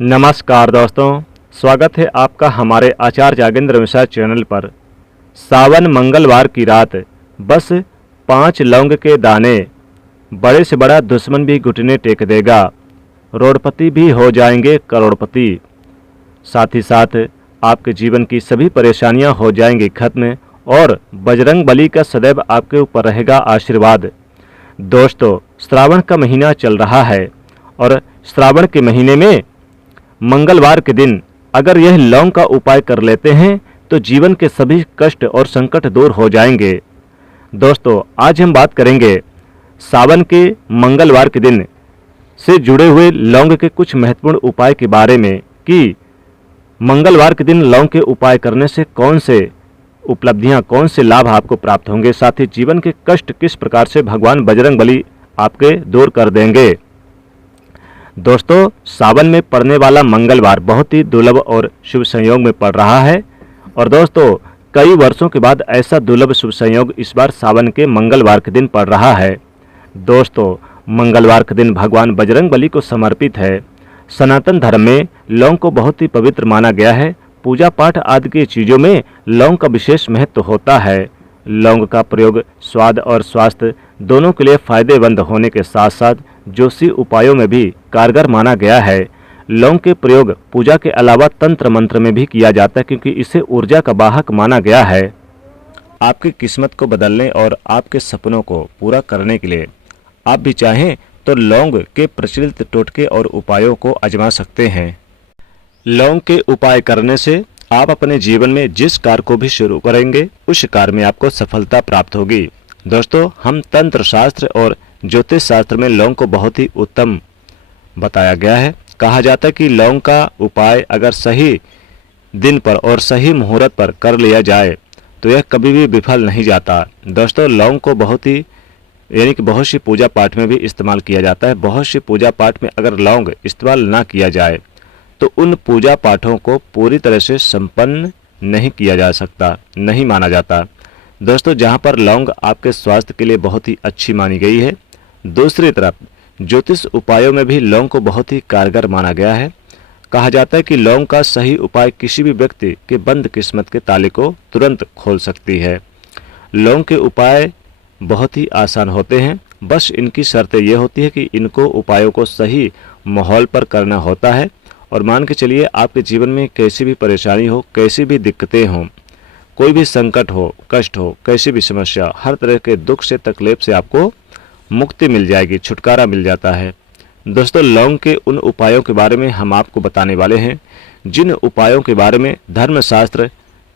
नमस्कार दोस्तों, स्वागत है आपका हमारे आचार्य जागेंद्र मिश्रा चैनल पर। सावन मंगलवार की रात बस 5 लौंग के दाने, बड़े से बड़ा दुश्मन भी घुटने टेक देगा, रोडपति भी हो जाएंगे करोड़पति। साथ ही साथ आपके जीवन की सभी परेशानियां हो जाएंगी खत्म और बजरंग बली का सदैव आपके ऊपर रहेगा आशीर्वाद। दोस्तों, श्रावण का महीना चल रहा है और श्रावण के महीने में मंगलवार के दिन अगर यह लौंग का उपाय कर लेते हैं तो जीवन के सभी कष्ट और संकट दूर हो जाएंगे। दोस्तों, आज हम बात करेंगे सावन के मंगलवार के दिन से जुड़े हुए लौंग के कुछ महत्वपूर्ण उपाय के बारे में कि मंगलवार के दिन लौंग के उपाय करने से कौन से उपलब्धियां, कौन से लाभ आपको प्राप्त होंगे, साथ ही जीवन के कष्ट किस प्रकार से भगवान बजरंग बली आपके दूर कर देंगे। दोस्तों, सावन में पड़ने वाला मंगलवार बहुत ही दुर्लभ और शुभ संयोग में पड़ रहा है और दोस्तों कई वर्षों के बाद ऐसा दुर्लभ शुभ संयोग इस बार सावन के मंगलवार के दिन पड़ रहा है। दोस्तों, मंगलवार के दिन भगवान बजरंग बली को समर्पित है। सनातन धर्म में लौंग को बहुत ही पवित्र माना गया है। पूजा पाठ आदि की चीज़ों में लौंग का विशेष महत्व होता है। लौंग का प्रयोग स्वाद और स्वास्थ्य दोनों के लिए फायदेमंद होने के साथ साथ ज्योतिषी उपायों में भी कारगर माना गया है। लौंग के प्रयोग पूजा के अलावा तंत्र मंत्र में भी किया जाता है क्योंकि इसे ऊर्जा का वाहक माना गया है। आपकी किस्मत को बदलने और आपके सपनों को पूरा करने के लिए आप भी चाहें तो लौंग के प्रचलित टोटके और उपायों को आजमा सकते हैं। लौंग के उपाय करने से आप अपने जीवन में जिस कार्य को भी शुरू करेंगे उस कार्य में आपको सफलता प्राप्त होगी। दोस्तों, हम तंत्र शास्त्र और ज्योतिष शास्त्र में लौंग को बहुत ही उत्तम बताया गया है। कहा जाता है कि लौंग का उपाय अगर सही दिन पर और सही मुहूर्त पर कर लिया जाए तो यह कभी भी विफल नहीं जाता। दोस्तों, लौंग को बहुत सी पूजा पाठ में भी इस्तेमाल किया जाता है। बहुत सी पूजा पाठ में अगर लौंग इस्तेमाल ना किया जाए तो उन पूजा पाठों को पूरी तरह से संपन्न नहीं किया जा सकता, नहीं माना जाता। दोस्तों, जहां पर लौंग आपके स्वास्थ्य के लिए बहुत ही अच्छी मानी गई है, दूसरी तरफ ज्योतिष उपायों में भी लौंग को बहुत ही कारगर माना गया है। कहा जाता है कि लौंग का सही उपाय किसी भी व्यक्ति के बंद किस्मत के ताले को तुरंत खोल सकती है। लौंग के उपाय बहुत ही आसान होते हैं, बस इनकी शर्तें यह होती है कि इनको उपायों को सही माहौल पर करना होता है। और मान के चलिए आपके जीवन में कैसी भी परेशानी हो, कैसी भी दिक्कतें हों, कोई भी संकट हो, कष्ट हो, कैसी भी समस्या, हर तरह के दुख से तकलीफ से आपको मुक्ति मिल जाएगी, छुटकारा मिल जाता है। दोस्तों, लौंग के उन उपायों के बारे में हम आपको बताने वाले हैं जिन उपायों के बारे में धर्मशास्त्र,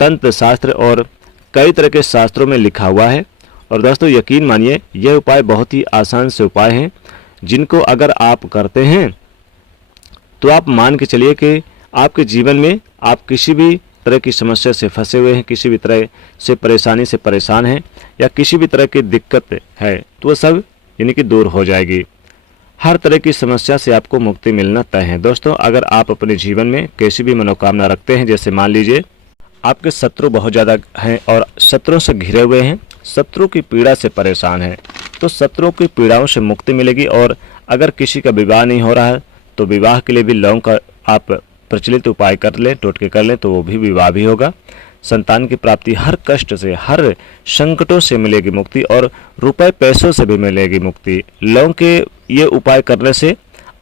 तंत्र शास्त्र और कई तरह के शास्त्रों में लिखा हुआ है। और दोस्तों, यकीन मानिए यह उपाय बहुत ही आसान से उपाय हैं जिनको अगर आप करते हैं तो आप मान के चलिए कि आपके जीवन में आप किसी भी तरह की समस्या से फंसे हुए हैं, किसी भी तरह से परेशानी से परेशान हैं या किसी भी तरह की दिक्कत है तो वह सब यानी कि दूर हो जाएगी। हर तरह की समस्या से आपको मुक्ति मिलना तय है। दोस्तों, अगर आप अपने जीवन में कैसी भी मनोकामना रखते हैं, जैसे मान लीजिए आपके शत्रु बहुत ज़्यादा हैं और शत्रुओं से घिरे हुए हैं, शत्रु की पीड़ा से परेशान हैं, तो शत्रुओं की पीड़ाओं से मुक्ति मिलेगी। और अगर किसी का विवाह नहीं हो रहा है तो विवाह के लिए भी लौंग का आप प्रचलित उपाय कर लें, टोटके कर लें तो वो भी विवाह भी होगा। संतान की प्राप्ति, हर कष्ट से, हर संकटों से मिलेगी मुक्ति और रुपए पैसों से भी मिलेगी मुक्ति। लौंग के ये उपाय करने से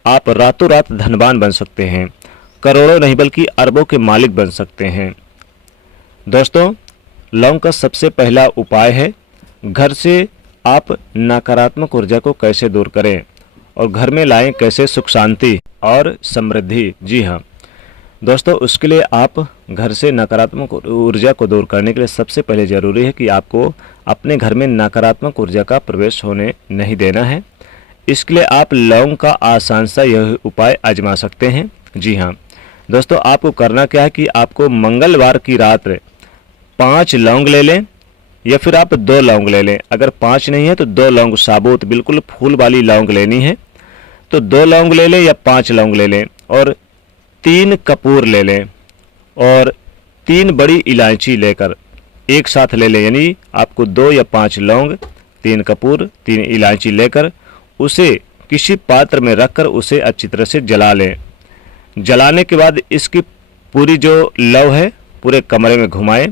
आप रातों रात धनवान बन सकते हैं, करोड़ों नहीं बल्कि अरबों के मालिक बन सकते हैं। दोस्तों, लौंग का सबसे पहला उपाय है घर से आप नकारात्मक ऊर्जा को कैसे दूर करें और घर में लाएं कैसे सुख शांति और समृद्धि। जी हाँ दोस्तों, उसके लिए आप घर से नकारात्मक ऊर्जा को दूर करने के लिए सबसे पहले ज़रूरी है कि आपको अपने घर में नकारात्मक ऊर्जा का प्रवेश होने नहीं देना है। इसके लिए आप लौंग का आसान सा यह उपाय आजमा सकते हैं। जी हाँ दोस्तों, आपको करना क्या है कि आपको मंगलवार की रात 5 लौंग ले लें या फिर आप 2 लौंग ले लें। अगर 5 नहीं है तो 2 लौंग साबुत बिल्कुल फूल वाली लौंग लेनी है, तो 2 लौंग ले लें या 5 लौंग ले लें और 3 कपूर ले लें और 3 बड़ी इलायची लेकर एक साथ ले लें। यानी आपको 2 या 5 लौंग, 3 कपूर, 3 इलायची लेकर उसे किसी पात्र में रखकर उसे अच्छी तरह से जला लें। जलाने के बाद इसकी पूरी जो लौ है पूरे कमरे में घुमाएं,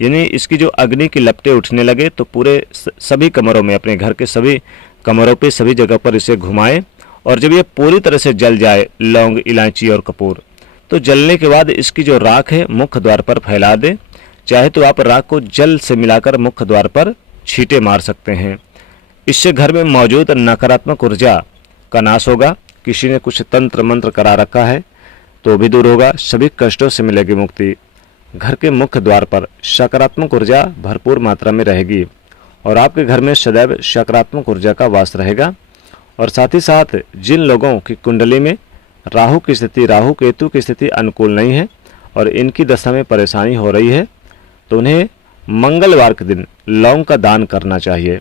यानी इसकी जो अग्नि की लपटें उठने लगे तो पूरे सभी कमरों में, अपने घर के सभी कमरों पे, सभी जगह पर इसे घुमाएं। और जब ये पूरी तरह से जल जाए, लौंग, इलायची और कपूर, तो जलने के बाद इसकी जो राख है मुख्य द्वार पर फैला दें। चाहे तो आप राख को जल से मिलाकर मुख्य द्वार पर छींटे मार सकते हैं। इससे घर में मौजूद नकारात्मक ऊर्जा का नाश होगा। किसी ने कुछ तंत्र मंत्र करा रखा है तो भी दूर होगा, सभी कष्टों से मिलेगी मुक्ति। घर के मुख्य द्वार पर सकारात्मक ऊर्जा भरपूर मात्रा में रहेगी और आपके घर में सदैव सकारात्मक ऊर्जा का वास रहेगा। और साथ ही साथ जिन लोगों की कुंडली में राहु की स्थिति, राहु केतु की स्थिति अनुकूल नहीं है और इनकी दशा में परेशानी हो रही है, तो उन्हें मंगलवार के दिन लौंग का दान करना चाहिए।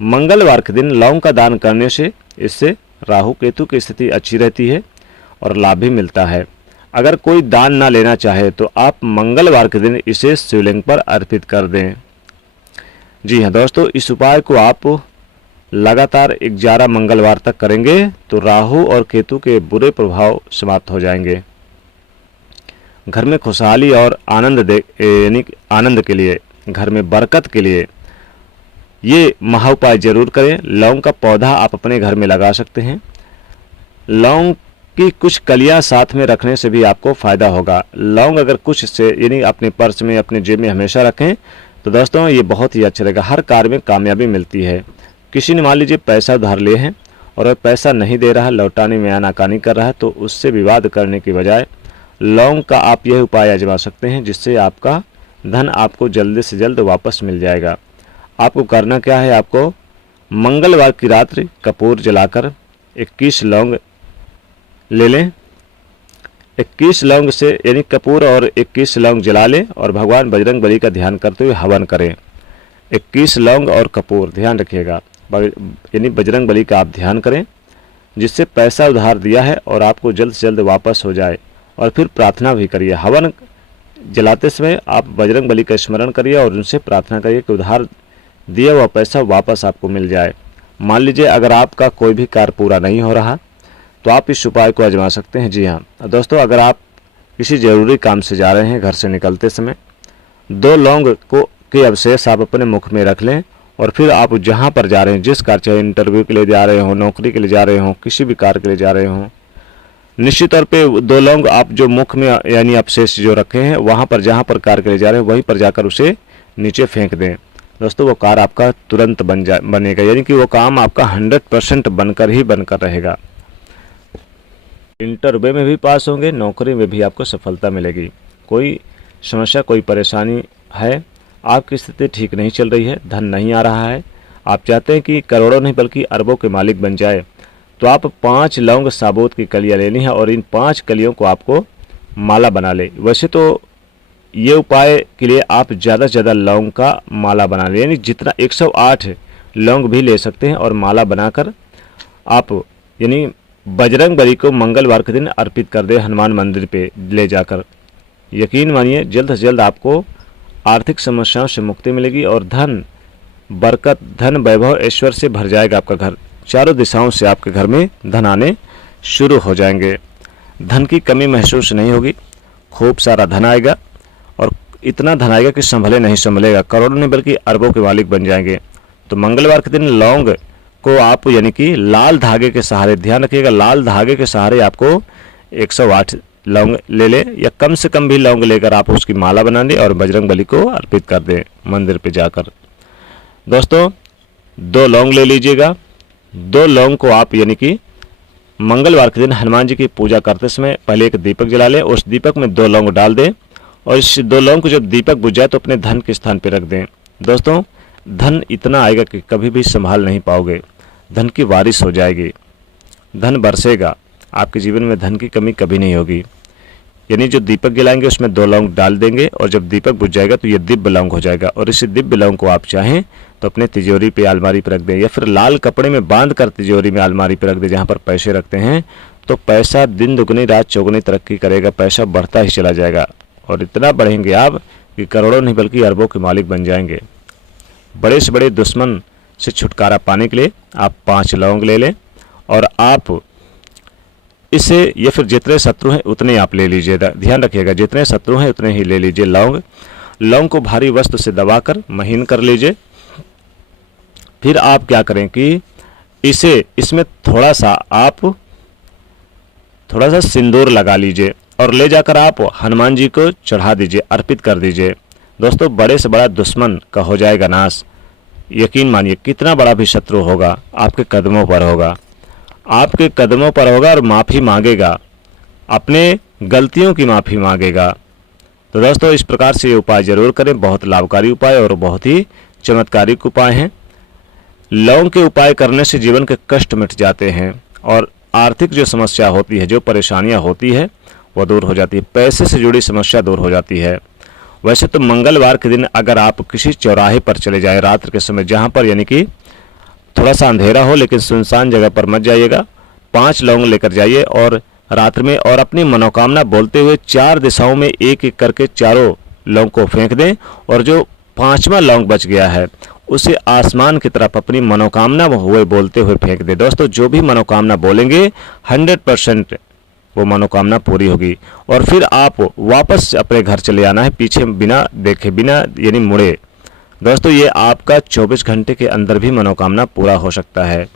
मंगलवार के दिन लौंग का दान करने से इससे राहु केतु की स्थिति अच्छी रहती है और लाभ भी मिलता है। अगर कोई दान ना लेना चाहे तो आप मंगलवार के दिन इसे शिवलिंग पर अर्पित कर दें। जी हाँ दोस्तों, इस उपाय को आप लगातार 11 मंगलवार तक करेंगे तो राहु और केतु के बुरे प्रभाव समाप्त हो जाएंगे। घर में खुशहाली और यानी आनंद के लिए, घर में बरकत के लिए ये महाउपाय जरूर करें। लौंग का पौधा आप अपने घर में लगा सकते हैं। लौंग की कुछ कलियां साथ में रखने से भी आपको फ़ायदा होगा। लौंग अगर कुछ से यानी अपने पर्स में, अपने जेब में हमेशा रखें तो दोस्तों ये बहुत ही अच्छा रहेगा। हर कार्य में कामयाबी मिलती है। किसी ने मान लीजिए पैसा उधार लिए हैं और वह पैसा नहीं दे रहा, लौटाने में आनाकानी कर रहा है, तो उससे विवाद करने की बजाय लौंग का आप यह उपाय आजमा सकते हैं जिससे आपका धन आपको जल्द से जल्द वापस मिल जाएगा। आपको करना क्या है, आपको मंगलवार की रात्रि कपूर जलाकर 21 लौंग ले लें। 21 लौंग से यानी कपूर और 21 लौंग जला लें और भगवान बजरंग बली का ध्यान करते हुए हवन करें। 21 लौंग और कपूर, ध्यान रखिएगा, यानी बजरंग बली का आप ध्यान करें जिससे पैसा उधार दिया है और आपको जल्द से जल्द वापस हो जाए। और फिर प्रार्थना भी करिए। हवन जलाते समय आप बजरंग बली का स्मरण करिए और उनसे प्रार्थना करिए कि उधार दिया हुआ पैसा वापस आपको मिल जाए। मान लीजिए अगर आपका कोई भी कार्य पूरा नहीं हो रहा तो आप इस उपाय को आजमा सकते हैं। जी हाँ दोस्तों, अगर आप किसी ज़रूरी काम से जा रहे हैं, घर से निकलते समय 2 लौंग के अवशेष आप अपने मुख में रख लें और फिर आप जहाँ पर जा रहे हैं, जिस कार्य, चाहे इंटरव्यू के लिए जा रहे हों, नौकरी के लिए जा रहे हों, किसी भी कार्य के लिए जा रहे हों, निश्चित तौर पे 2 लौंग आप जो मुख में यानी अवशेष जो रखे हैं वहाँ पर, जहाँ पर कार्य के लिए जा रहे हैं वहीं पर जाकर उसे नीचे फेंक दें। दोस्तों वो कार्य आपका तुरंत बनेगा, यानी कि वो काम आपका 100% बनकर रहेगा। इंटरव्यू में भी पास होंगे, नौकरी में भी आपको सफलता मिलेगी। कोई समस्या, कोई परेशानी है, आपकी स्थिति ठीक नहीं चल रही है, धन नहीं आ रहा है, आप चाहते हैं कि करोड़ों नहीं बल्कि अरबों के मालिक बन जाए, तो आप 5 लौंग साबुत की कलियां लेनी है और इन 5 कलियों को आपको माला बना ले। वैसे तो ये उपाय के लिए आप ज़्यादा से ज़्यादा लौंग का माला बना लें, यानी जितना 108 लौंग भी ले सकते हैं और माला बनाकर आप यानी बजरंग बली को मंगलवार के दिन अर्पित कर दे हनुमान मंदिर पे ले जाकर। यकीन मानिए जल्द से जल्द आपको आर्थिक समस्याओं से मुक्ति मिलेगी और धन, बरकत, धन, वैभव, ऐश्वर्य से भर जाएगा आपका घर। चारों दिशाओं से आपके घर में धन आने शुरू हो जाएंगे। धन की कमी महसूस नहीं होगी, खूब सारा धन आएगा और इतना धन आएगा कि संभले नहीं संभलेगा, करोड़ों नहीं बल्कि अरबों के मालिक बन जाएंगे। तो मंगलवार के दिन लौंग को आप यानी कि लाल धागे के सहारे, ध्यान रखिएगा, लाल धागे के सहारे आपको 108 लौंग ले ले या कम से कम भी लौंग लेकर आप उसकी माला बना लें और बजरंग बली को अर्पित कर दें मंदिर पे जाकर। दोस्तों 2 लौंग ले लीजिएगा। 2 लौंग को आप यानी कि मंगलवार के दिन हनुमान जी की पूजा करते समय पहले एक दीपक जला लें, उस दीपक में 2 लौंग डाल दें और इस 2 लौंग को जब दीपक बुझ जाए तो अपने धन के स्थान पर रख दें। दोस्तों धन इतना आएगा कि कभी भी संभाल नहीं पाओगे, धन की बारिश हो जाएगी, धन बरसेगा, आपके जीवन में धन की कमी कभी नहीं होगी। यानी जो दीपक जलाएंगे उसमें 2 लौंग डाल देंगे और जब दीपक बुझ जाएगा तो ये दिव्य लौंग हो जाएगा और इस दिव्य लौंग को आप चाहें तो अपने तिजोरी पे, अलमारी पे रख दें या फिर लाल कपड़े में बांध कर तिजोरी में, अलमारी पे रख दें जहाँ पर पैसे रखते हैं। तो पैसा दिन दुगनी रात चौगुनी तरक्की करेगा, पैसा बढ़ता ही चला जाएगा और इतना बढ़ेंगे आप कि करोड़ों नहीं बल्कि अरबों के मालिक बन जाएंगे। बड़े से बड़े दुश्मन से छुटकारा पाने के लिए आप 5 लौंग ले लें और आप इसे या फिर जितने शत्रु हैं उतने आप ले लीजिए। ध्यान रखिएगा, जितने शत्रु हैं उतने ही ले लीजिए। लौंग, लौंग को भारी वस्तु से दबाकर महीन कर लीजिए। फिर आप क्या करें कि इसमें थोड़ा सा सिंदूर लगा लीजिए और ले जाकर आप हनुमान जी को चढ़ा दीजिए, अर्पित कर दीजिए। दोस्तों, बड़े से बड़ा दुश्मन का हो जाएगा नाश। यकीन मानिए, कितना बड़ा भी शत्रु होगा आपके कदमों पर होगा, आपके कदमों पर होगा और माफ़ी मांगेगा, अपने गलतियों की माफ़ी मांगेगा। तो दोस्तों, इस प्रकार से ये उपाय जरूर करें। बहुत लाभकारी उपाय और बहुत ही चमत्कारिक उपाय हैं। लौंग के उपाय करने से जीवन के कष्ट मिट जाते हैं और आर्थिक जो समस्या होती है, जो परेशानियां होती है, वो दूर हो जाती है। पैसे से जुड़ी समस्या दूर हो जाती है। वैसे तो मंगलवार के दिन अगर आप किसी चौराहे पर चले जाएं रात्र के समय, जहां पर यानी कि थोड़ा सा अंधेरा हो, लेकिन सुनसान जगह पर मत जाइएगा, 5 लौंग लेकर जाइए और रात्र में और अपनी मनोकामना बोलते हुए 4 दिशाओं में एक एक करके चारों लौंग को फेंक दें और जो 5वां लौंग बच गया है उसे आसमान की तरफ अपनी मनोकामना हुए बोलते हुए फेंक दें। दोस्तों, जो भी मनोकामना बोलेंगे 100% वो मनोकामना पूरी होगी। और फिर आप वापस अपने घर चले आना है, पीछे बिना देखे, बिना यानी मुड़े। दोस्तों, ये आपका 24 घंटे के अंदर भी मनोकामना पूरा हो सकता है।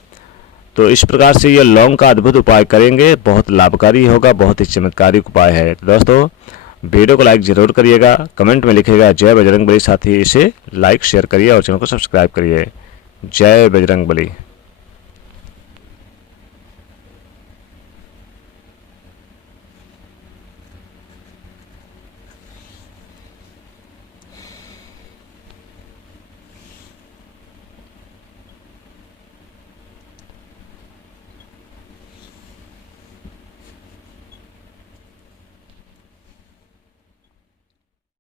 तो इस प्रकार से ये लौंग का अद्भुत उपाय करेंगे, बहुत लाभकारी होगा, बहुत ही चमत्कारिक उपाय है। दोस्तों, वीडियो को लाइक जरूर करिएगा, कमेंट में लिखिएगा जय बजरंगबली। साथ ही इसे लाइक शेयर करिए और चैनल को सब्सक्राइब करिए। जय बजरंगबली।